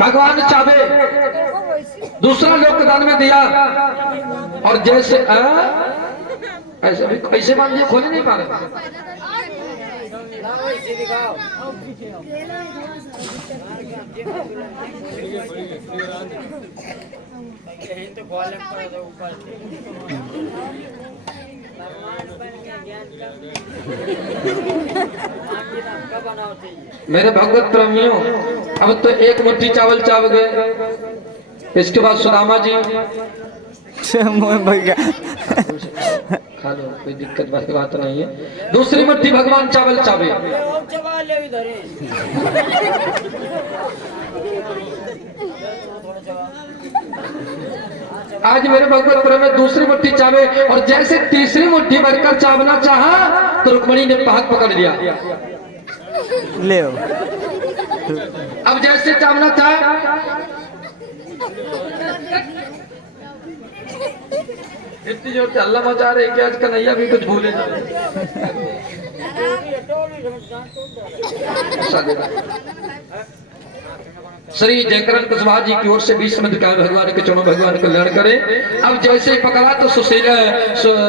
भगवान चाहे दूसरा लोक दान में दिया और जैसे ऐसे भी कैसे मान लिया खोले नहीं पा रहे। मेरे भगवत प्रेमियों, अब तो एक मुट्ठी चावल चाव गए, इसके बाद सुदामा जी खा लो, कोई दिक्कत वाली बात नहीं है। दूसरी मुट्ठी भगवान चावल चावे, आज मेरे भगवत प्रेम में दूसरी मुट्ठी चावे और जैसे तीसरी मुट्ठी भरकर चावना चाहा तो रुक्मणी ने पहाड़ पकड़ लिया। ले अब जैसे चावना था इतनी जोर से हल्ला मचा रहे कि आज कन्हैया भी कुछ भूले जा श्री जयकरण कुशवाहा जी की ओर से 20 मिनट का भगवान के चरणों भगवान कल्याण करे। अब जैसे ही पकड़ा तो सुशीला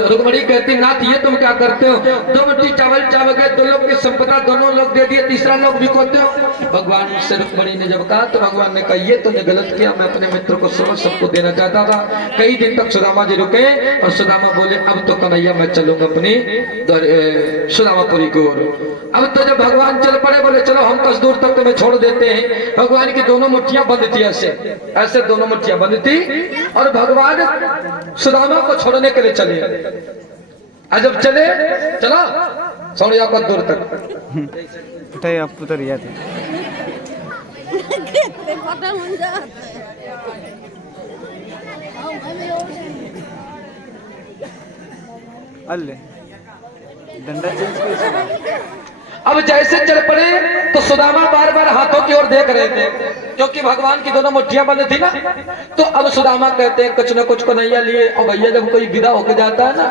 रुक्मणी कहती नाथ ये तुम क्या करते हो, 2 मुट्ठी चावल चाव गए, 2 लोग की संपदा दोनों लोग दे दिए, तीसरा लोग भी खोते हो। भगवान से रुक्मणी ने जब कहा तो भगवान ने कहा ये तुमने गलत किया, मैं अपने मित्र को समझ सबको देना चाहता था। कई दिन तक सुदामा जी रुके और सुदामा बोले अब तो कन्हैया मैं चलूंगा अपनी सुदामापुरी की ओर। अब तो जब भगवान चल पड़े बोले चलो हम 10 दूर तक तुम्हें छोड़ देते हैं। भगवान की दोनों मुट्ठियां बंद थी, ऐसे ऐसे दोनों मुट्ठियां बंद थी और भगवान सुदामा को छोड़ने के लिए चले। जब चले चला सोनिया को दूर तक आप उतर जाते अल्ले डंडा चेंज कैसे। अब जैसे चल पड़े तो सुदामा बार बार हाथों की ओर देख रहे थे क्योंकि भगवान की दोनों मुट्ठियां बंद थी ना। तो अब सुदामा कहते हैं कुछ न कुछ कन्हैया लिए और भैया जब कोई विदा होकर जाता है ना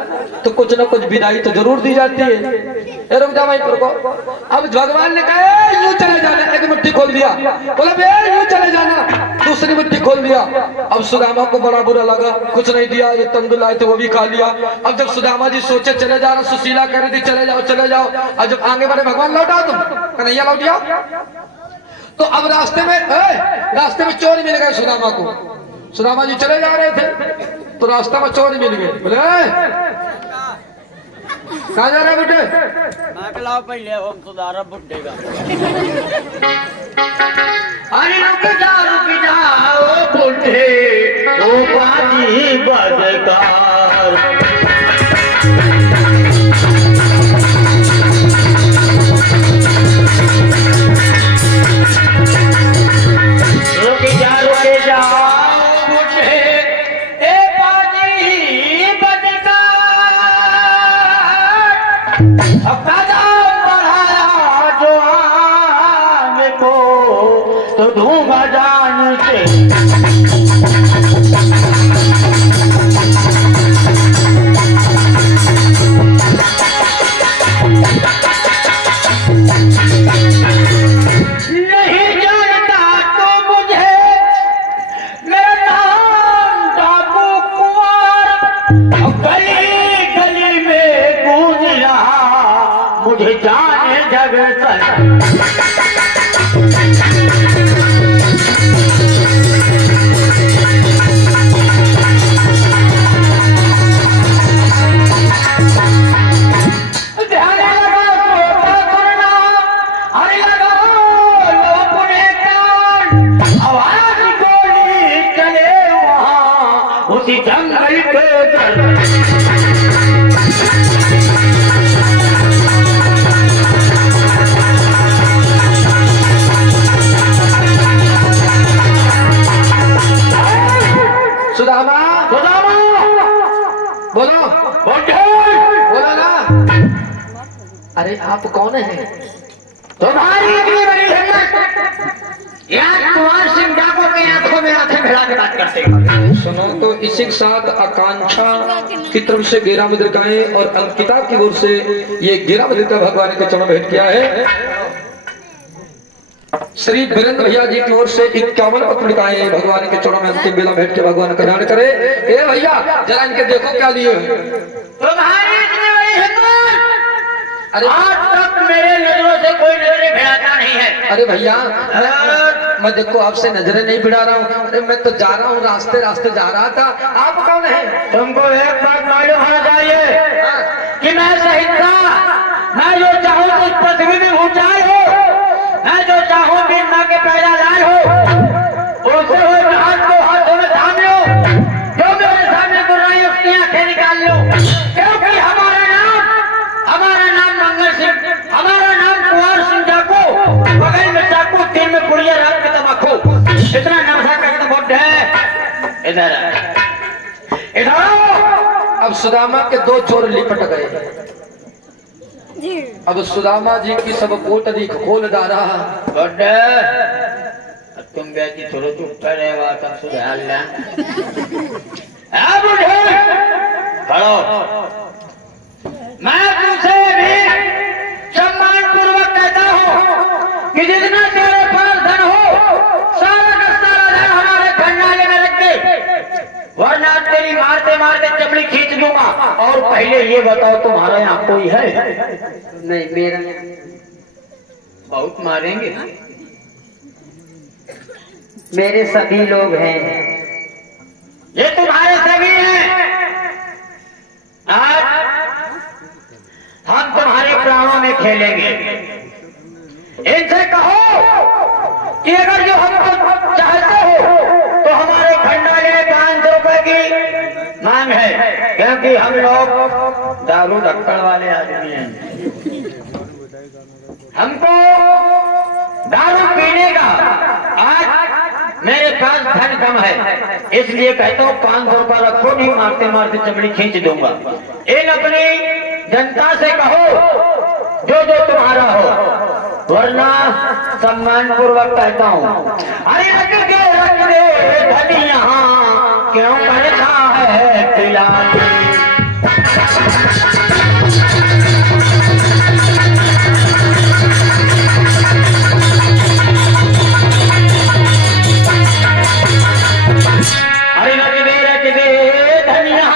तो कुछ न कुछ विदाई तो जरूर दी जाती है। रुक जा भाई को। अब भगवान ने कहा यूं चले जाना, एक मुट्ठी खोल दिया, बोला बे यूं चले जाना, दूसरी मुट्ठी खोल दिया। अब सुदामा को बड़ा बुरा लगा, कुछ नहीं दिया, ये तंदुल आए थे वो भी खा लिया। अब जब सुदामा जी सोचे चले जा रहा, सुशीला कह रही थी चले जाओ चले जाओ, और जब आगे बढ़े भगवान लौटाओ तुम कन्हैया लौट जाओ। तो अब रास्ते में चोर मिल गए सुदामा को। सुदामा जी चले जा रहे थे तो रास्ता में चोर मिल गए, बोले कहाँ जा रहे बेटे? पहले हम सुधारा बुड्ढे का। अरे रुक जाओ बुड्ढे ओ बाजी बदकार। रुक जाओ बुड्ढे ए बाजी बदकार। अपना जाओ बढ़ाया जो आने को तो दूंगा जान से। मुझे जाने जग आवाज गोली चले वहाँ उसी जंगल के बोलो बोलो ना। अरे आप कौन हैं? तुम्हारी इतनी बड़ी हिम्मत, यहाँ कुंवर सिंह डाकुर की आंखों में आंखें भिड़ा के बात करते हैं। सुनो तो इसी के साथ आकांक्षा की तरफ से गेरा मुद्रिकाएं और अंकिता की ओर से ये गेरा मुद्रिका भगवान के चरण भेंट किया है। श्री वीरेंद्र भैया जी की ओर से 51 पत्र लिखाए भगवान के चरणों में अंतिम बेला भेंट के भगवान कल्याण करे। ए भैया जरा इनके देखो क्या लिए हैं। तुम्हारी इतनी बड़ी हिम्मत, अरे आज तक मेरे नजरों से कोई नजरें भिड़ाता नहीं है। अरे भैया मैं देखो आपसे नजरें नहीं भिड़ा रहा हूँ। अरे मैं तो जा रहा हूँ, रास्ते रास्ते जा रहा था। आप कौन है? तुमको एक बात मालूम होना चाहिए कि मैं शहीद था। मैं जो चाहूँ तो इस पृथ्वी में ऊंचाई हो, मैं जो चाहूँ बिन माँ के पैदा लाल हो, उसे हुए हाथ को हाथों में थाम लो, जो मेरे सामने बुराई उसकी आंखें निकाल लो। क्योंकि हमारा नाम मंगल सिंह, हमारा नाम कुंवर सिंह जाको, बगल में चाकू, तीन में पुड़िया, रात में तम्बाकू। इतना नशा करके बोलते हैं। इधर आओ। अब सुदामा के दो चोर लिपट गए। अब सुदामा जी की सब कोटरी खोल डाला। तुम बेटी थोड़ा चुप करे, बात अब सुधार ले। खड़ो, मैं तुमसे भी सम्मान पूर्वक कहता हूँ कि जितना तेरे पास धन हो, सारा का सारा धन हमारे खंडाले में रख दे, वरना तेरी मारते मारते चमड़ी खींच दूंगा। और पहले ये बताओ, तुम्हारा यहाँ कोई है? नहीं मेरा बहुत मारेंगे। मेरे सभी लोग हैं। ये तुम्हारे सभी हैं। आज हम तुम्हारे प्राणों में खेलेंगे। इनसे कहो कि अगर जो हमको चाहते हो तो हमारे खंडाले में 500 रुपए की मांग है, क्योंकि हम लोग दारू ढक्कड़ वाले आदमी हैं। हमको दारू पीने का आज मेरे पास धन कम है, इसलिए कहता हूँ 500 रुपया रखो, नहीं मारते मारते चमड़ी खींच दूंगा। इन अपनी जनता से कहो जो जो तुम्हारा हो, वरना सम्मान पूर्वक कहता हूँ। अरे रख दे धनी, यहाँ क्यों करता है तिलानी। अरे रख दे धनिया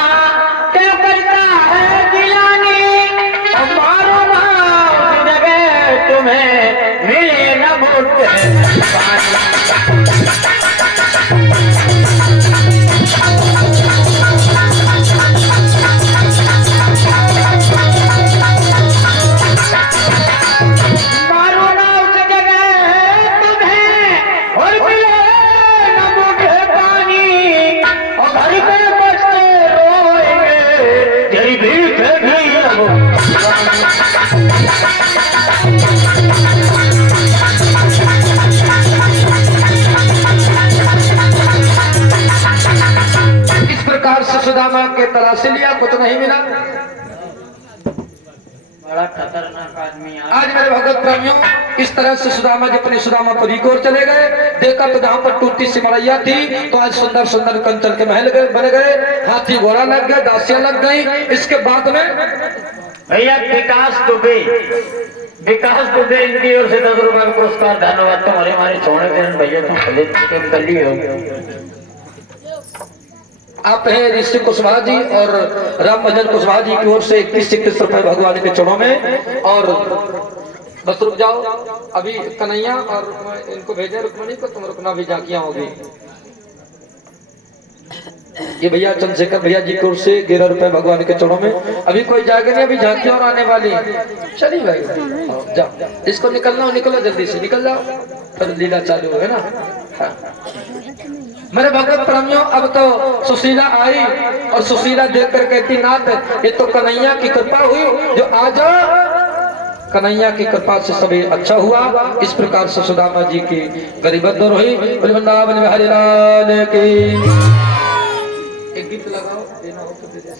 क्यों करता है गिलानी। और मारो ना उस जगह तुम्हें मिले न मोटे। मारो ना उस जगह तुम्हें और मिले न मोटे पानी। और घर पे बचते रोएंगे तेरी भीख भी इस प्रकार से सुदामा के तलाशी लिया, कुछ नहीं मिला। बड़ा खतरनाक आदमी है। आज मेरे भगवत प्रेमियों, इस तरह से सुदामा जी अपने सुदामापुरी की ओर चले गए। देखा तो जहाँ पर टूटी सी मड़ैया थी, तो आज सुंदर सुंदर कंचन के महल बन गए, हाथी घोड़ा लग गए, दासियां लग गई। इसके बाद में भैया विकास दुबे इनकी ओर से 10 रुपए का पुरस्कार। धन्यवाद। तुम्हारे हमारे छोड़े भैया, तुम कर लिए हो। आप हैं ऋषि कुशवाहा जी और राम भजन कुशवाहा जी की ओर से 21 रुपए भगवान के चरणों में। और बस रुक जाओ, अभी कन्हैया और इनको भेजे रुक्मणी को, तुम रुकना भी झांकियां होगी। ये भैया चंद्रशेखर भैया जी की ओर से 11 रुपए भगवान के चरणों में। अभी कोई जाएगा नहीं, अभी झांकी और आने वाली। चलिए भाई जाओ, इसको निकलना हो निकलो, जल्दी से निकल जाओ, फिर लीला चालू है ना। हाँ। मेरे भगवत प्रेमियों, अब तो सुशीला आई और सुशीला देखकर कहती, नाथ ये तो कन्हैया की कृपा हुई जो आज कन्हैया की कृपा से सभी अच्छा हुआ। इस प्रकार से सुदामा जी की गरीबत दूर हुई। वृंदावन में हरि लाल की। एक गीत लगाओ, देना हो तो दे दे।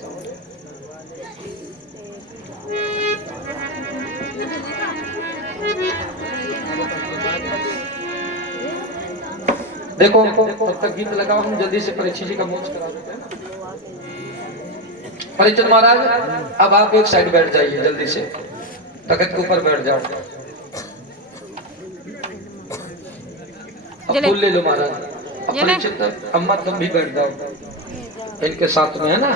देखो तब तक गीत लगाओ, हम जल्दी से परीक्षित जी का मोच करा देते हैं। परीक्षित महाराज, अब आप एक साइड बैठ जाइए, जल्दी से तखत के ऊपर बैठ जाओ। अब फूल ले लो महाराज। अब परीक्षित अम्मा तुम भी बैठ जाओ इनके साथ में, है ना।